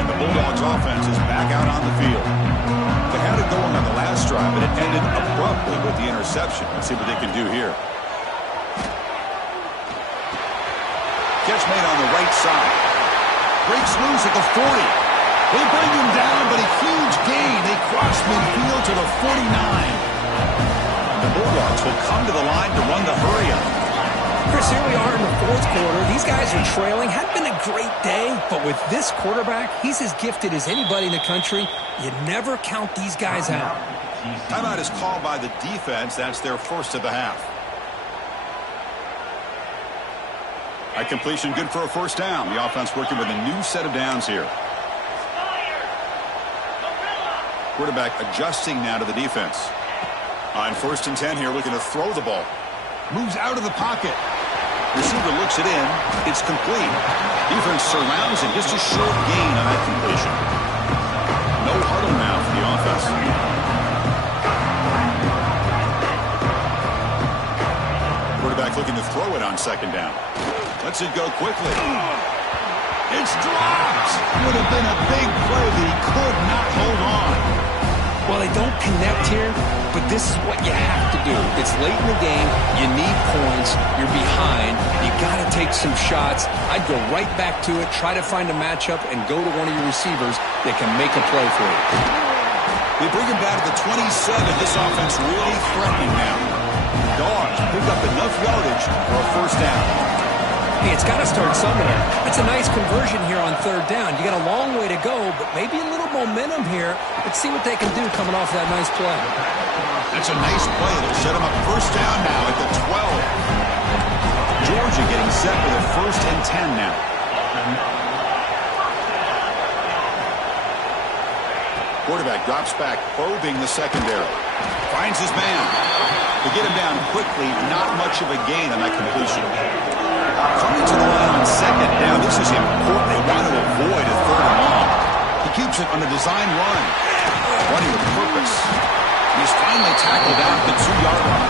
And the Bulldogs offense is back out on the field. They had it going on the last drive, but it ended abruptly with the interception. Let's see what they can do here. Catch made on the right side. Breaks loose at the 40. They bring him down, but a huge gain. They cross midfield to the 49. The Bulldogs will come to the line to run the hurry-up. Chris, here we are in the fourth quarter. These guys are trailing. Had been a great day, but with this quarterback, he's as gifted as anybody in the country. You never count these guys out. Timeout is called by the defense. That's their first of the half. At completion, good for a first down. The offense working with a new set of downs here. Quarterback adjusting now to the defense. On 1st and 10 here, looking to throw the ball. Moves out of the pocket. Receiver looks it in. It's complete. Defense surrounds him. Just a short gain on that completion. No huddle now for the offense. Quarterback looking to throw it on 2nd down. Lets it go quickly. It's dropped. Would have been a big play, but he could not hold on. Well, they don't connect here, but this is what you have to do. It's late in the game. You need points. You're behind. You got to take some shots. I'd go right back to it, try to find a matchup, and go to one of your receivers that can make a play for you. They bring him down to the 27. This offense really threatening now. Dogs pick up enough yardage for a first down. Hey, it's got to start somewhere. That's a nice conversion here on third down. You got a long way to go, but maybe a little momentum here. Let's see what they can do coming off that nice play. That's a nice play. It'll set them up first down now at the 12. Georgia getting set with a 1st and 10 now. Quarterback drops back, probing the secondary. Finds his man. To get him down quickly, not much of a gain on that completion. Coming to the line on 2nd down, this is important. They want to avoid a 3rd and long. He keeps it on a design run. Running with purpose. He's finally tackled out at the 2-yard line.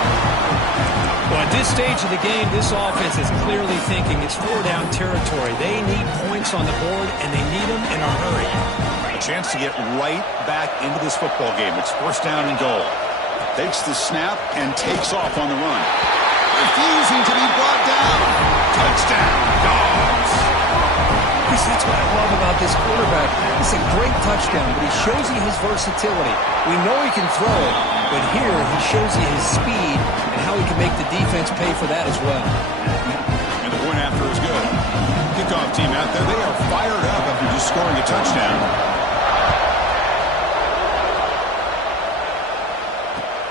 Well, at this stage of the game, this offense is clearly thinking it's 4-down territory. They need points on the board, and they need them in a hurry. A chance to get right back into this football game. It's 1st down and goal. Takes the snap and takes off on the run. Refusing to be brought down. Touchdown, Dogs. Chris, that's what I love about this quarterback. It's a great touchdown, but he shows you his versatility. We know he can throw it, but here he shows you his speed and how he can make the defense pay for that as well. And the point after is good. Kickoff team out there, they are fired up after just scoring a touchdown.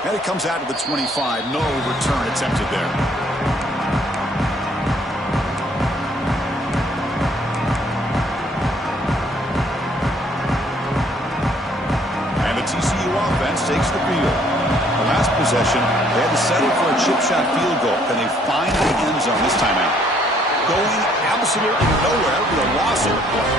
And it comes out to the 25. No return attempted there. And the TCU offense takes the field. The last possession, they had to settle for a chip shot field goal. Can they find the end zone this time out? Going absolutely nowhere with a loss of the play.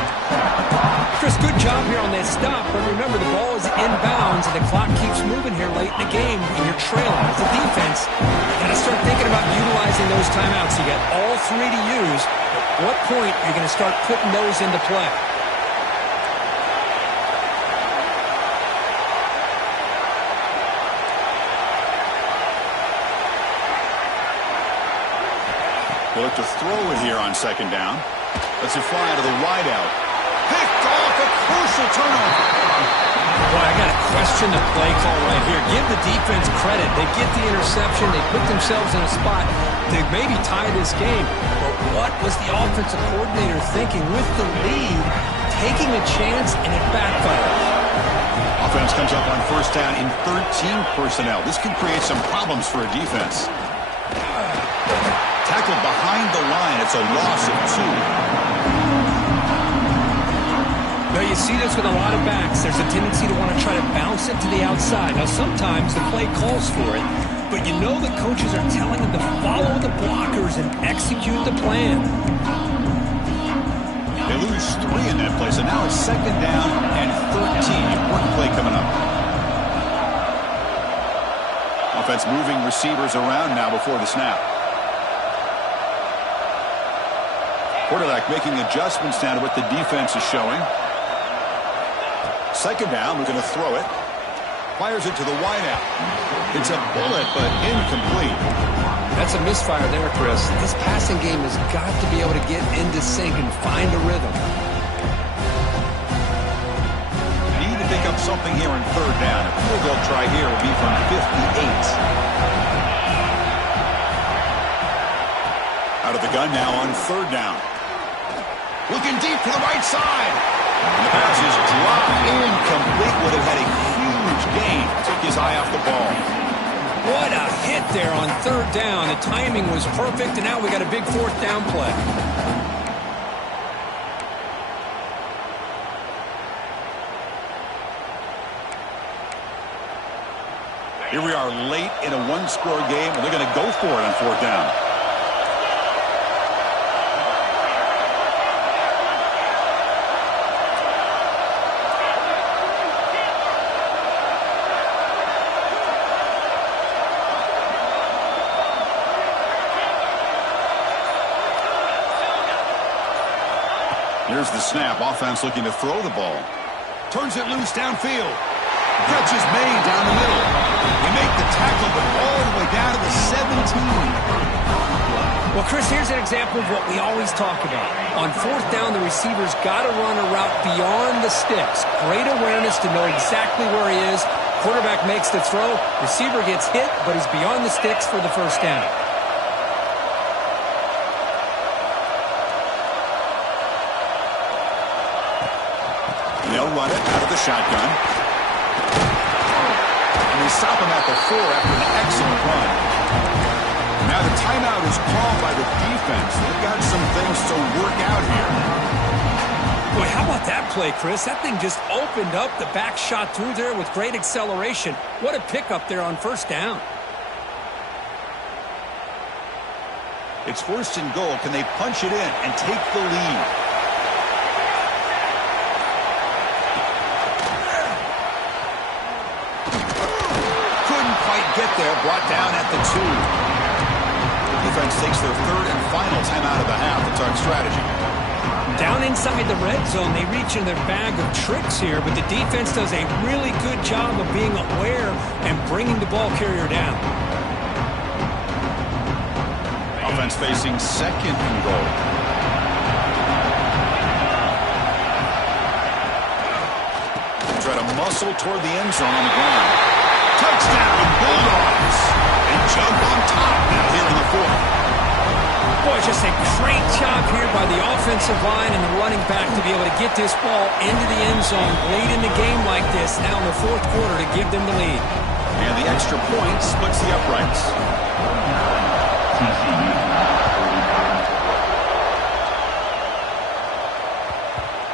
Chris, good job here on that stop, but remember the ball is inbounds and the clock keeps moving here late in the game and you're trailing. As a defense, you got to start thinking about utilizing those timeouts. You got all 3 to use. At what point are you going to start putting those into play? They look to throw it here on 2nd down. Let's it fly to the wideout. Picked off, a crucial turnover. Boy, I got to question the play call right here. Give the defense credit. They get the interception. They put themselves in a spot to maybe tie this game. But what was the offensive coordinator thinking with the lead, taking a chance, and it backfired? Offense comes up on 1st down in 13 personnel. This can create some problems for a defense. Tackled behind the line. It's a loss of 2. Now, you see this with a lot of backs. There's a tendency to want to try to bounce it to the outside. Now, sometimes the play calls for it, but you know the coaches are telling them to follow the blockers and execute the plan. They lose 3 in that play, so now it's 2nd down and 13. Important play coming up. Offense moving receivers around now before the snap. Quarterback making adjustments down to what the defense is showing. 2nd down, we're going to throw it. Fires it to the wideout. It's a bullet, but incomplete. That's a misfire there, Chris. This passing game has got to be able to get into sync and find a rhythm. Need to pick up something here on 3rd down. A field goal try here will be from 58. Out of the gun now on 3rd down. Looking deep to the right side. And the pass is dropped incomplete. Would have had a huge gain. Took his eye off the ball. What a hit there on 3rd down. The timing was perfect, and now we got a big 4th down play. Here we are late in a 1-score game, and they're going to go for it on 4th down. Here's the snap. Offense looking to throw the ball. Turns it loose downfield. Catch is made down the middle. They make the tackle, but all the way down to the 17. Well, Chris, here's an example of what we always talk about. On fourth down, the receiver's got to run a route beyond the sticks. Great awareness to know exactly where he is. Quarterback makes the throw. Receiver gets hit, but he's beyond the sticks for the first down. They'll run it out of the shotgun. And they stop him at the 4 after an excellent run. Now the timeout is called by the defense. They've got some things to work out here. Boy, how about that play, Chris? That thing just opened up. The back shot through there with great acceleration. What a pickup there on first down. It's first and goal. Can they punch it in and take the lead? Couldn't quite get there. Brought down at the 2. Defense takes their third and final timeout of the half to talk strategy. Down inside the red zone, they reach in their bag of tricks here, but the defense does a really good job of being aware and bringing the ball carrier down. Offense facing second and goal. Try to muscle toward the end zone on the ground. Touchdown, Bulldogs! They jump on top now here in the 4th. Boy, just a great job here by the offensive line and the running back to be able to get this ball into the end zone late in the game like this, now in the 4th quarter, to give them the lead. And the extra point splits the uprights.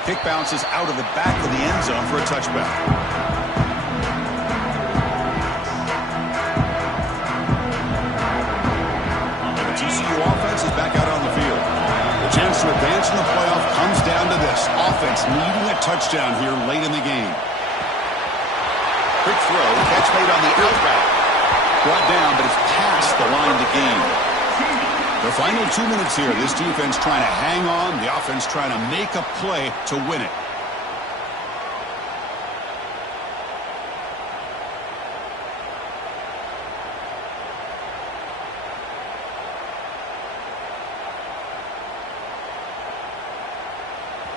Kick bounces out of the back of the end zone for a touchback. TCU offense is back out on the field. The chance to advance in the playoff comes down to this. Offense needing a touchdown here late in the game. Quick throw, catch made on the out route. Brought down, but it's past the line to gain. The final 2 minutes here. This defense trying to hang on. The offense trying to make a play to win it.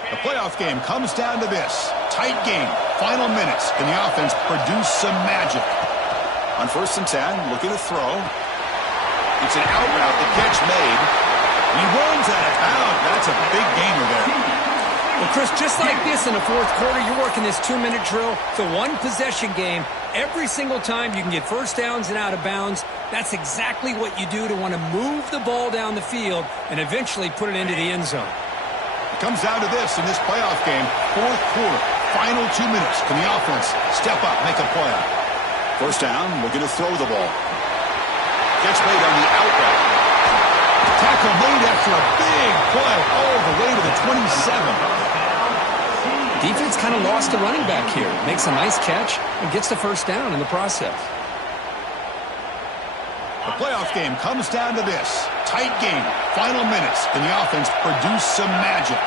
The playoff game comes down to this. Tight game. Final minutes. Can the offense produce some magic? On first and 10, looking to throw. It's an out route. The catch made. He runs out of bounds. That's a big gainer there. Well, Chris, just like this in the 4th quarter, you're working this 2-minute drill. It's a one-possession game. Every single time you can get first downs and out of bounds, that's exactly what you do to want to move the ball down the field and eventually put it into the end zone. Comes down to this in this playoff game. 4th quarter, final 2 minutes. Can the offense step up, make a play? First down, looking to throw the ball. Catch made on the out route. Tackle made after a big play all the way to the 27. Defense kind of lost the running back here. Makes a nice catch and gets the first down in the process. The playoff game comes down to this. Tight game. Final minutes. Can the offense produce some magic?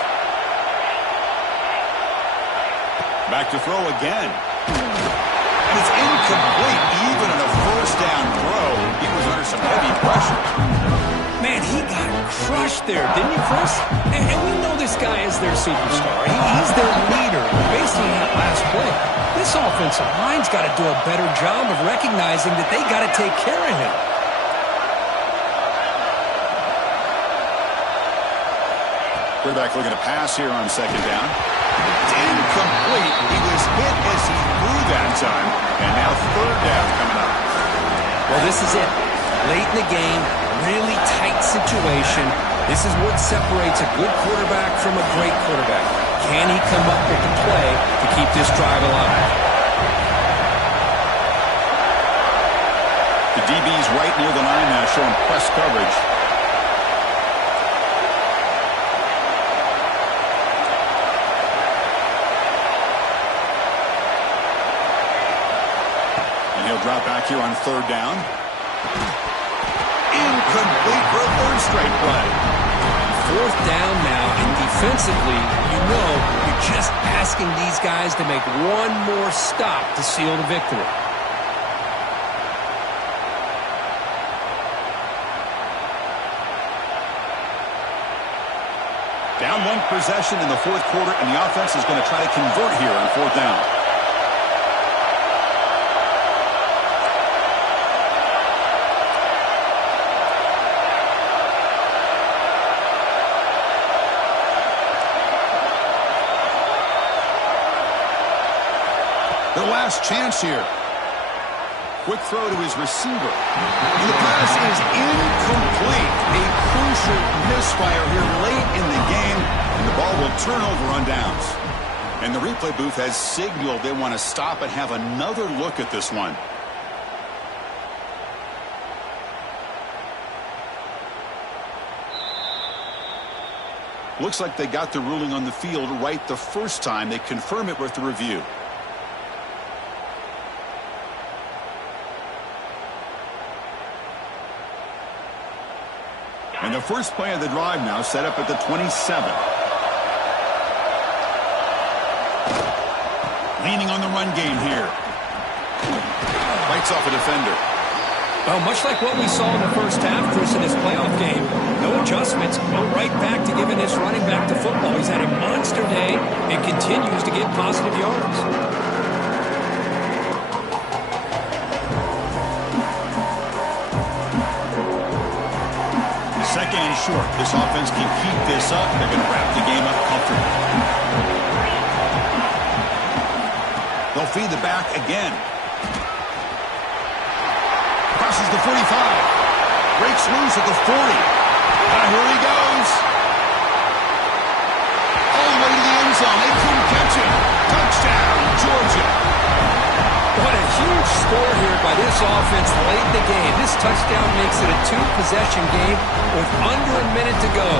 Back to throw again. And it's incomplete. Even on a first down throw, he was under some heavy pressure. Man, he got crushed there, didn't he, Chris? And we know this guy is their superstar. He's their leader based on that last play. This offensive line's got to do a better job of recognizing that they got to take care of him. Quarterback looking to pass here on second down. It's incomplete. He was hit as he threw that time. And now third down coming up. Well, this is it. Late in the game, really tight situation. This is what separates a good quarterback from a great quarterback. Can he come up with the play to keep this drive alive? The DB's right near the line now, showing press coverage. Drop back here on third down. Incomplete for a third straight play. Fourth down now, and defensively, you know you're just asking these guys to make one more stop to seal the victory. Down one possession in the fourth quarter, and the offense is going to try to convert here on fourth down. Their last chance here. Quick throw to his receiver. And the pass is incomplete. A crucial misfire here late in the game. And the ball will turn over on downs. And the replay booth has signaled they want to stop and have another look at this one. Looks like they got the ruling on the field right the first time. They confirm it with the review. And the first play of the drive now set up at the 27. Leaning on the run game here. Bites off a defender. Well, much like what we saw in the first half, Chris, in this playoff game, no adjustments, go right back to giving this running back to football. He's had a monster day and continues to get positive yards. Second and short. This offense can keep this up. They're going to wrap the game up comfortably. They'll feed the back again. Crosses the 45. Breaks loose at the 40. And here he goes. All the way to the end zone. They couldn't catch him. Touchdown, Georgia. What a huge score here by this offense late in the game. This touchdown makes it a two-possession game with under a minute to go.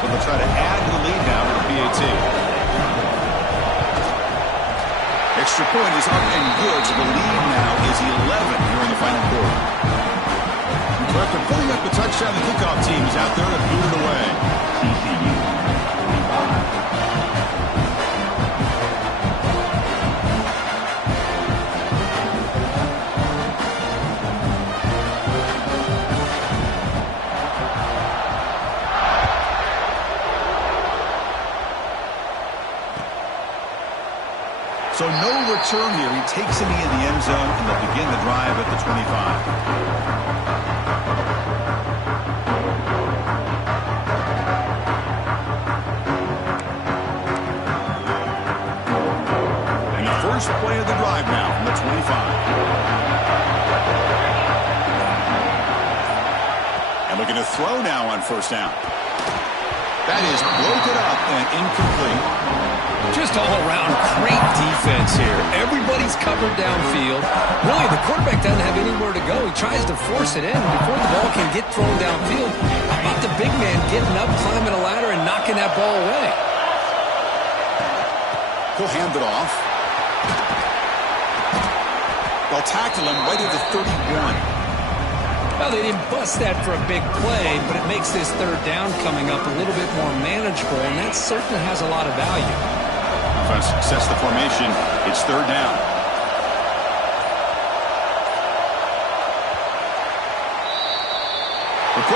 So they'll try to add to the lead now to the PAT. Extra point is up and good, so the lead now is 11 here in the final quarter. So after pulling up the touchdown, the kickoff team is out there to boot it away. TCU 25. So no return here. He takes it in the end zone, and they'll begin the drive at the 25. And the first play of the drive now from the 25. And looking to throw now on first down. That is broken up and incomplete. Just all around great defense here. Everybody's covered downfield. Really, the quarterback doesn't have anywhere to go. He tries to force it in before the ball can get thrown downfield. How about the big man getting up, climbing a ladder, and knocking that ball away? He'll hand it off. They'll tackle him right at the 31. Well, they didn't bust that for a big play, but it makes this third down coming up a little bit more manageable, and that certainly has a lot of value. Offense success the formation. It's third down.